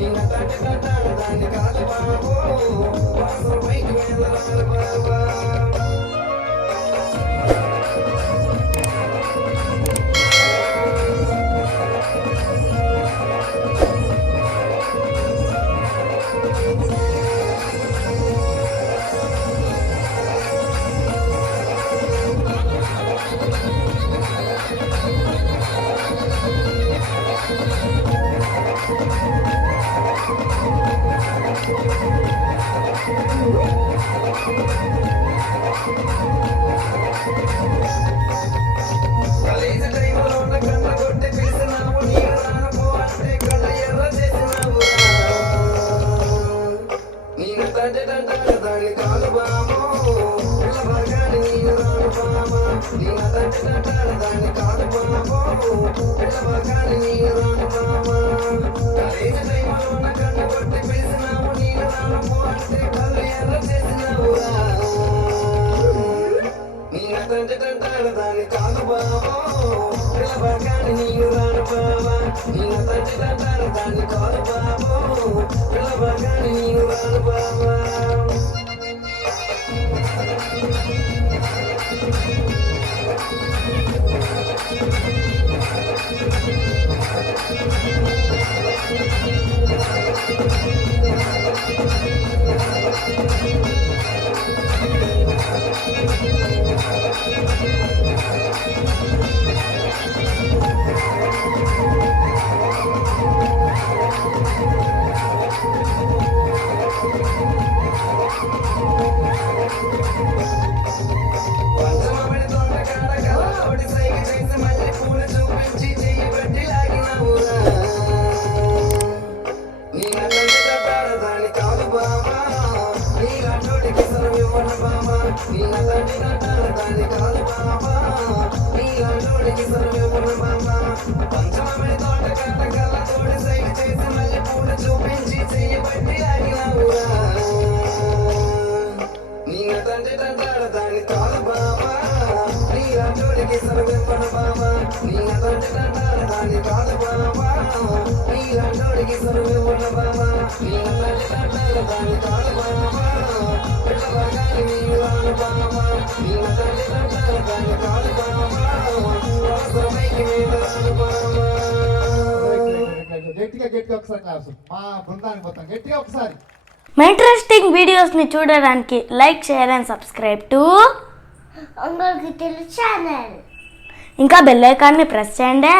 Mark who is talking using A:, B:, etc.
A: కాదు బాబు తలసర పైకి వేదరాను బాబా నేను రాను బామా కాలేజీ టైంలో ఉన్న కళ్ళ కొట్టి పిలిచిన నీరు నిన్న తండ్రి తంటాడు దాన్ని కాదు బావా పిల్లబగాని నీవు రాను బావా నిన్న తండ్రి తంటాడు దాన్ని కాదు బావో పిల్లబగాని నీవు రాను బావా నీ తండ్రి తంటాడు దాన్ని కాదు బావా. దాన్ని కాదు దాన్ని కాదు దాన్ని కాదు అవసరమైకి
B: గట్టిగా గట్టిగా ఒకసారి క్లాస్ మా బృందానికి మొత్తం గట్టిగా ఒకసారి.
C: మా ఇంట్రెస్టింగ్ వీడియోస్ని చూడడానికి like share and subscribe to
D: అందరికి తెలుసు ఛానల్
C: ఇంకా బెల్ ఐకాన్ని ప్రెస్ చేయండి.